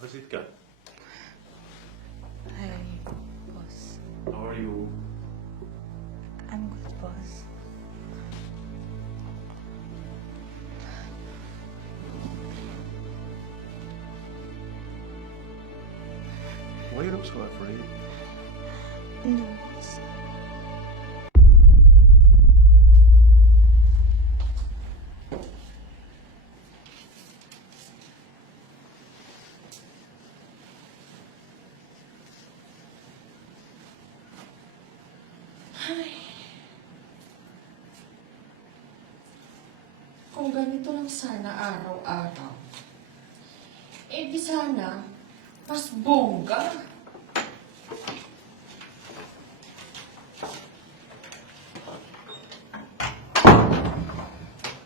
Nakasit ka. Hi, boss. How are you? I'm good, boss. Why you look so afraid? No, boss. Kung ganito lang sana araw-araw, eh di sana mas bongga.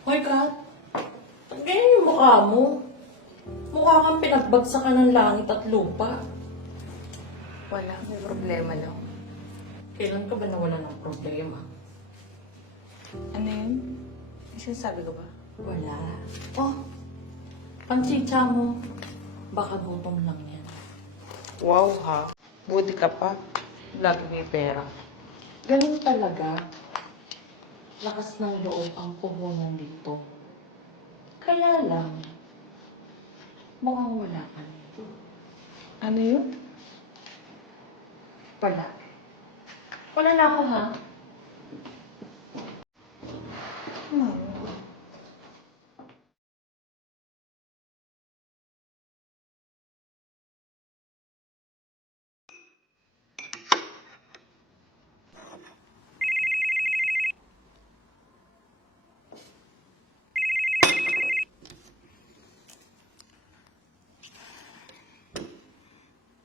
My God, ganyan yung mukha mo. Mukha kang pinagbagsakan ng langit at lupa. Wala, may problema lang. Kailan ka ba nawala ng problema? Ano yun? May sinasabi ko ba? Wala. Oh, panchicha mo. Baka gutom lang yan. Wow, ha? Buti ka pa. Lagi may pera. Ganun talaga. Lakas ng loob ang puhunan dito. Kaya lang, mukhang wala ka nito. Ano yun? Wala. Wala na ako, ha?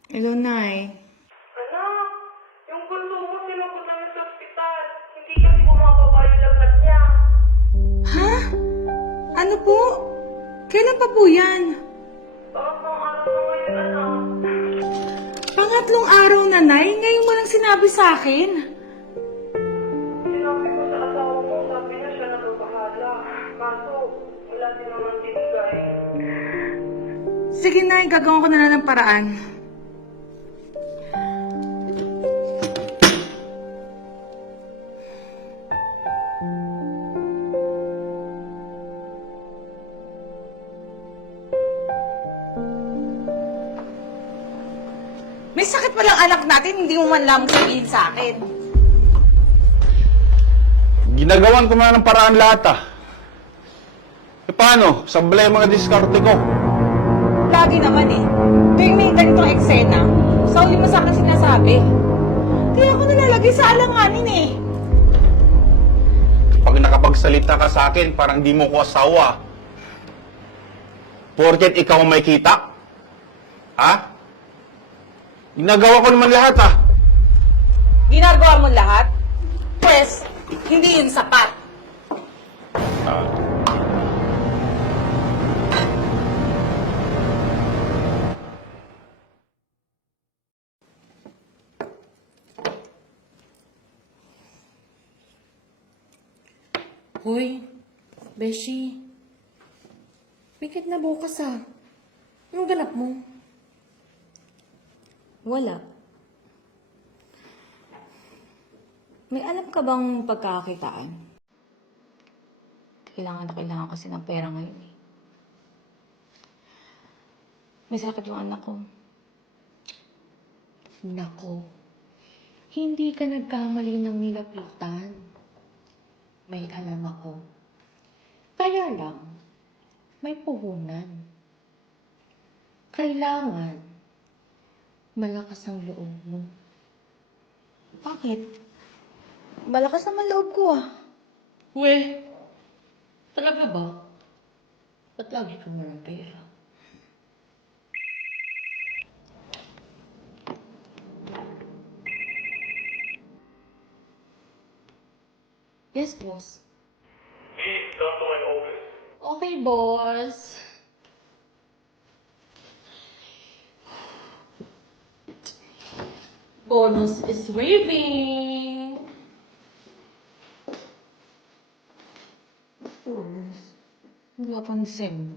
Hello, Nay. Anak, yung bunso ko sinugod namin sa ospital. Hindi kasi bumababa yung lagnat niya. Ha? Ano po? Kailan pa po yan? Pangatlong araw na ngayon, anak. Pangatlong araw na, Nay. Ngayon mo lang sinabi sa akin. Sinabi ko sa asawa mo, sabi niya siya na bahala. Kaso, wala din naman tinigay. Sige, Nay. Gagawin ko na lang ng paraan. May sakit pa lang anak natin, hindi mo man lang sabihin sa akin. Ginagawan ko na ng paraan lahat ah. E paano? Sablay mga diskarte ko. Lagi naman eh. Tuwing may ganitong eksena, sa uli mo sa akin sinasabi. Kaya ako nalalagay sa alanganin eh. Pag nakapagsalita ka sa akin, parang di mo ko asawa. Porket ikaw ang may kita? Ha? Ginagawa ko naman lahat ah. Ginagawa mo lahat? Pwes, hindi yun sapat. Hoy, Beshi. Bigit na bukas, ah. Anong ganap mo? Wala. May alam ka bang pagkakakitaan? Kailangan na kailangan kasi ng pera ngayon eh. May sakit yung anak ko. Nako, hindi ka nagkamali ng nilapitan. May alam ako. Kaya lang, may puhunan. Kailangan, malakas ang loob mo. Bakit? Malakas naman loob ko ah. We, talaga ba? Ba't lagi kang walang pera? Yes, boss. Please, come to my office. Okay, boss. Bonus is waving! Hindi ka pansin.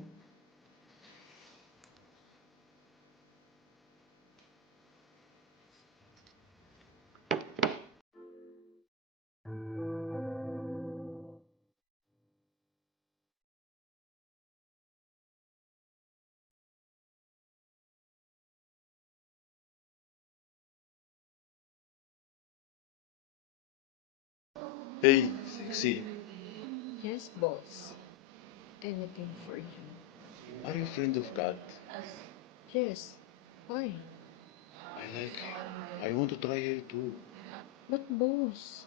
Hey, sexy. Yes, boss. Anything for you. Are you a friend of God? Yes. Why? I want to try her too. But boss,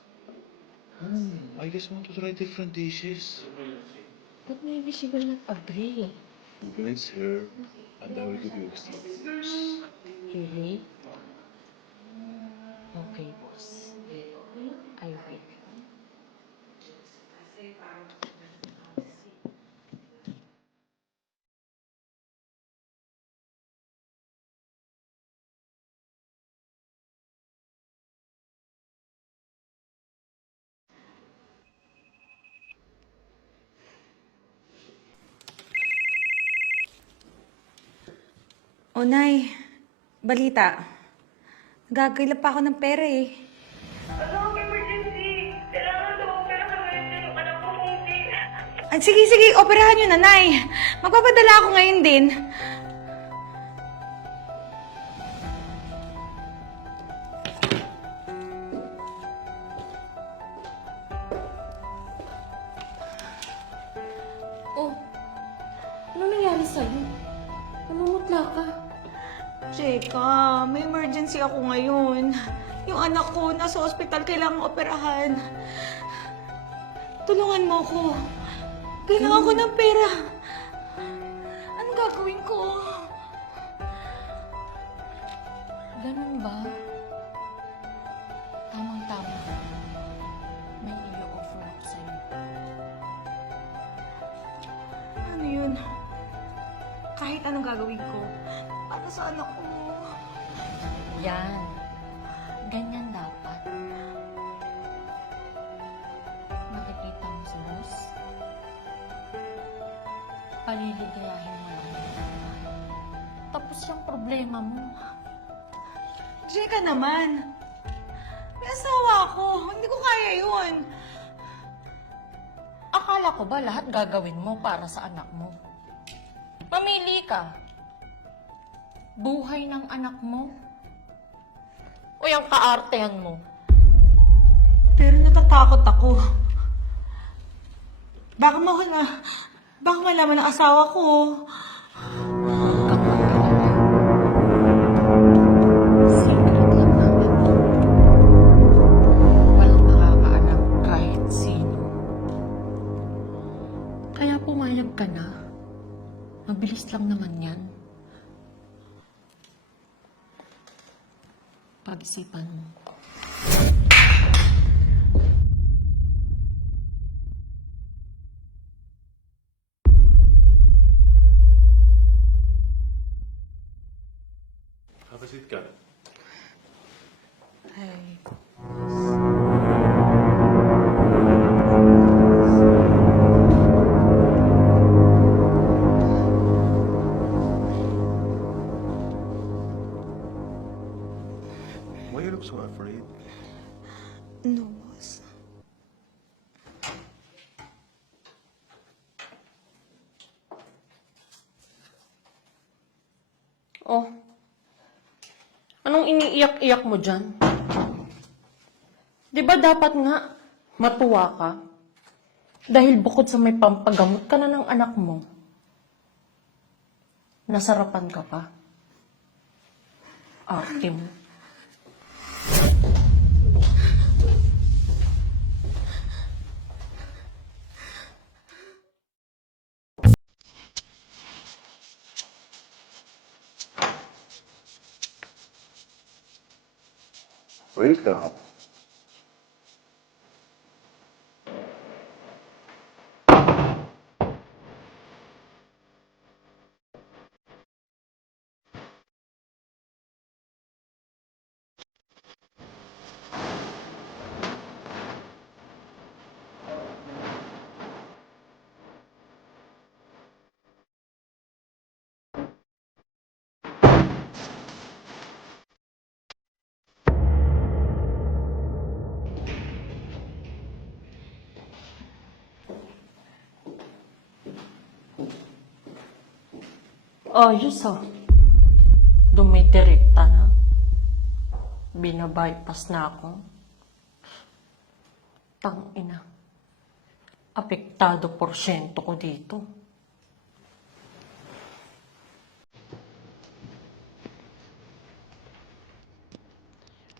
I just want to try different dishes. but maybe she will not agree. Convince her, and I will give you extra bonus. Really? Okay, boss. I will. O, Nay. Balita. Gagailap pa ako ng pera eh. Ano, emergency? Kailangan daw operahan ngayon yung anak ko kung hindi. Ay, sige, operahan nyo na, Nay. Magpapadala ako ngayon din. Oh, ano nangyari sa'yo? Namumutla ka. Cheka, may emergency ako ngayon. Yung anak ko nasa ospital, kailangan operahan. Tulungan mo ko. Kailangan ko ng pera. Anong gagawin ko? Ganun ba? Tamang-tama. May i-offer ako sa'yo. Ano yun? Kahit anong gagawin ko. Para sa anak ko. Yan. Ganyan dapat. Nakikita mo si boss? Paliligayahin mo lang. Tapos yung problema mo. Cheka naman. May asawa ako. Hindi ko kaya yun. Akala ko ba lahat gagawin mo para sa anak mo? Pamili ka. Buhay ng anak mo? O yung kaartehan mo? Pero natatakot ako. Baka malaman ng asawa ko. Huwag kang mag-alala. Secret lang namin to. Walang makakaalam kahit sino. Kaya pumayag ka na. Mabilis lang naman yan. Pag-isipan mo. Have a seat, Karen. Ay. Why you look so afraid? No, boss. Oh. Anong iniiyak-iyak mo dyan? Di ba dapat nga matuwa ka? Dahil bukod sa may pampagamot ka na ng anak mo, nasarapan ka pa. Arte mo. Welcome. Ayos ah. Dumidirekta na. Binabypass na ako. Tangina. Apektado porsyento ko dito.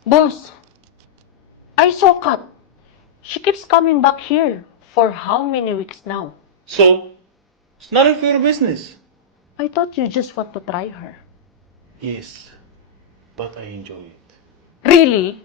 Boss, I saw Kat. She keeps coming back here. For how many weeks now? So, it's none of your business. I thought you just want to try her. Yes, but I enjoy it. Really?